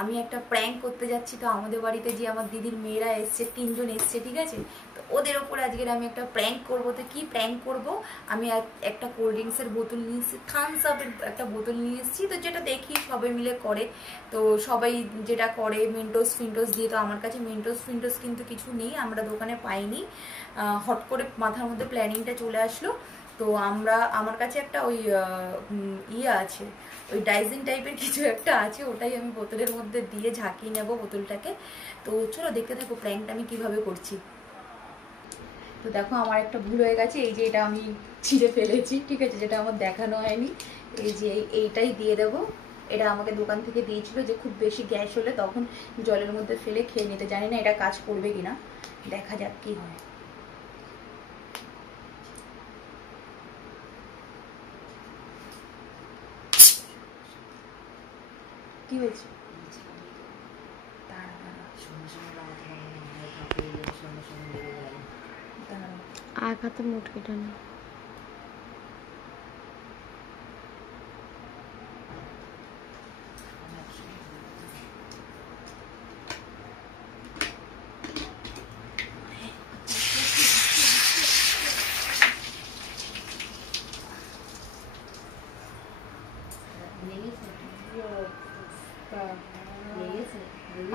আমি একটা প্র্যাঙ্ক করতে যাচ্ছি। তো আমাদের বাড়িতে যে আমার দিদির মেয়েরা এসছে, 3 জন এসছে, ঠিক আছে? তো ওদের ওপর আজকের আমি একটা প্র্যাঙ্ক করবো। তো কি প্র্যাঙ্ক করবো, আমি একটা কোল্ড ড্রিঙ্কসের বোতল নিয়ে এসেছি, থামস আপের একটা বোতল নিয়ে এসেছি। তো যেটা দেখি সবাই মিলে করে, তো সবাই যেটা করে মেন্টোস ফিন্টোস দিয়ে। তো আমার কাছে মেন্টোস ফিন্টোস কিন্তু কিছু নেই, আমরা দোকানে পাইনি। হট করে মাথার মধ্যে প্ল্যানিংটা চলে আসলো। তো আমার কাছে একটা ওই ইয়ে আছে, ওই ডাইজিন টাইপের কিছু একটা আছে, ওটাই আমি বোতলের মধ্যে দিয়ে ঝাঁকিয়ে নেবো বোতলটাকে। তো চলো দেখতে থাকো প্র্যাঙ্কটা আমি কিভাবে করছি। তো দেখো আমার একটা ভুল হয়ে গেছে, এই যে এটা আমি ছিঁড়ে ফেলেছি, ঠিক আছে? যেটা আমার দেখানো হয়নি, এই যে এইটাই দিয়ে দেবো। এটা আমাকে দোকান থেকে দিয়েছিল যে খুব বেশি গ্যাস হলে তখন জলের মধ্যে ফেলে খেয়ে নিতে। জানি না এটা কাজ করবে কিনা, দেখা যাক কি হয়। কি হয়েছে? আঘাতে মুটকিটা না।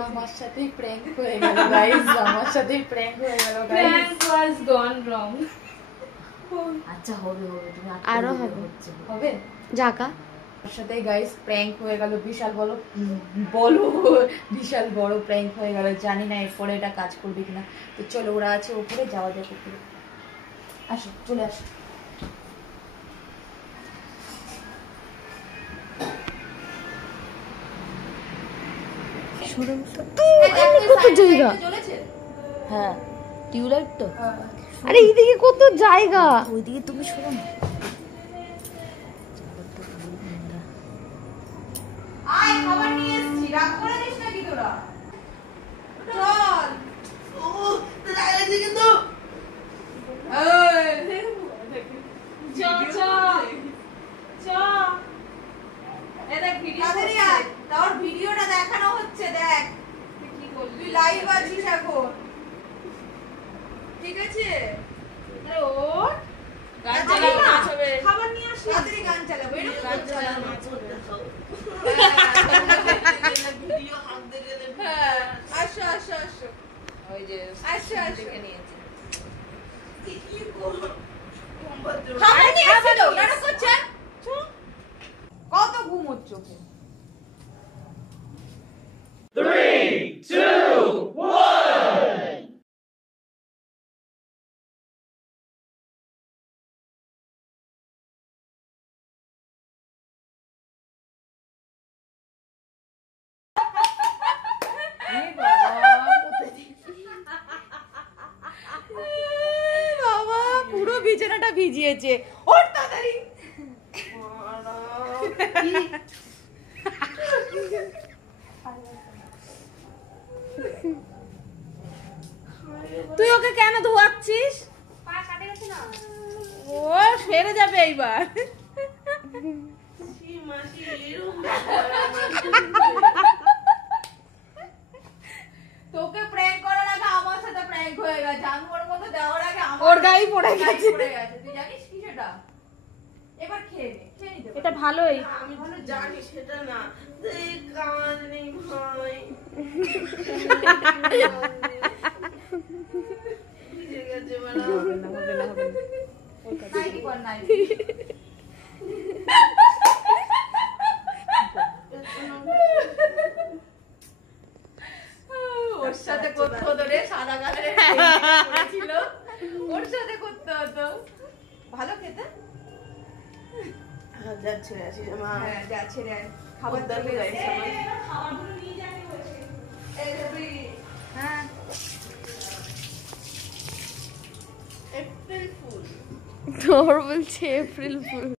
আমার সাথেই প্র্যাঙ্ক হয়ে গেল গাইস, আমার সাথেই প্র্যাঙ্ক হয়ে গেল গাইস। প্র্যাঙ্ক ওয়াজ গন রং। আচ্ছা হবে হবে, তুমি আরো হবে হবে জাকা। আমার সাথে গাইস প্র্যাঙ্ক হয়ে গেল, বিশাল বিশাল বড় প্র্যাঙ্ক হয়ে গেল। জানি না এরপরে এটা কাজ করবে কিনা। তো চলো, ওরা আছে উপরে, যাওয়া যাক উপরে। আসো, চলে আসো। কত জায়গা, হ্যাঁ টিউবলাইট তো। আরে এইদিকে কত জায়গা, ওইদিকে তুমি শোনো না। আয় খাবার নিয়ে এসেছি, রাগ করে দিস নাকি তোরা? চল। ও তো লাগছে কিন্তু। চা এ দেখ ভিডিও তাড়াতাড়ি আয়, তোর ভিডিওটা দেখানো হচ্ছে, দেখ কি বলবি? তুই লাইভ আছিস এখন, ঠিক আছে? আরে ও গান চালাও, নাচ হবে। খাবার নিয়ে আসি, তাড়াতাড়ি গান চালাবো, এরকম গান করতে চালাও, হবে। নাচ করতে দাও। ভিডিও হাত দিয়ে দে। হ্যাঁ আসো আসো আসো, ওই যে আসো আসো। দেখে নিয়েছি। কি করব? খাবার নিয়ে এসে দাও, নাটক করছে। কত ঘুম হচ্ছে ওকে। 3, 2, 1. বাবা পুরো বিছানাটা ভিজিয়েছে। ওঠ তাড়াতাড়ি। তুই ওকে কেন ধোয়াচ্ছিস? ও সেরে যাবে এইবার। তোকে প্র্যাঙ্ক করার আগে আমার সাথে প্র্যাঙ্ক হয়ে গেছে। আমি ওর মধ্যে দেওয়ার আগে ওর গায়ে পড়ে গেছে। তুই জানিস কি সেটা? এবার খেয়ে নে, খেয়ে নিতে। এটা ভালোই। আমি ভালো জানি সেটা না, এই কান নেই ভাই। ভিজে গেছে বড়। নাইটি পর নাইটি। ওর সাথে করতে হতো রে, সাদা কালারের ছিল, ওর সাথে করতে হতো। ভালো খেতে। যা ছেড়ে আসিস মা। হ্যাঁ যা ছেড়ে আয়, খাবার খবরদার চলে গাইস গেছে। আমার। হ্যাঁ এপ্রিল ফুল। তোর বলছে এপ্রিল ফুল।